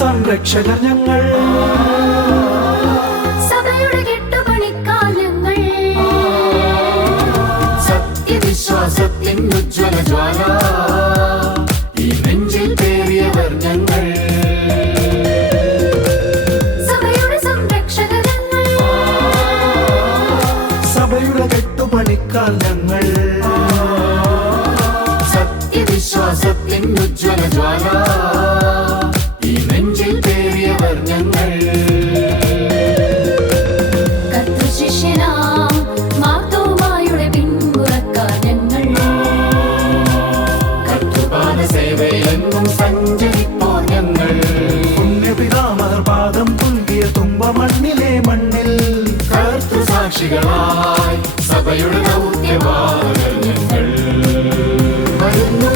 സംരക്ഷകർ ഞങ്ങൾ, സഭയുടെ കെട്ടുപണിക്കാർ ഞങ്ങൾ, സത്യവിശ്വാസത്തിൻ ഉജ്ജ്വല ജ്വാല ഈ നെഞ്ചിൽ പേറിയവർ ഞങ്ങൾ, സഭയുടെ സംരക്ഷകർ ഞങ്ങൾ, സഭയുടെ കെട്ടുപണിക്കാർ ഞങ്ങൾ, സത്യവിശ്വാസത്തിൻ ഉജ്ജ്വല ജ്വാല ഈ നെഞ്ചിൽ പേറിയവർ ഞങ്ങൾ, കർത്തൃശിഷ്യനാം മാർത്തോമായുടെ പിന്മുറക്കാർ ഞങ്ങൾ, കർത്തൃപാദ സേവയിലെങ്ങും സഞ്ചരിപ്പോർ ഞങ്ങൾ, പുണ്യപിതാമഹർ പാദം പുൽകിയ തുമ്പമണ്ണിലെ മണ്ണിൽ കർത്തൃസാക്ഷികളായി സഭയുടെ ദൗത്യവാഹകർ ഞങ്ങൾ, വരുന്നു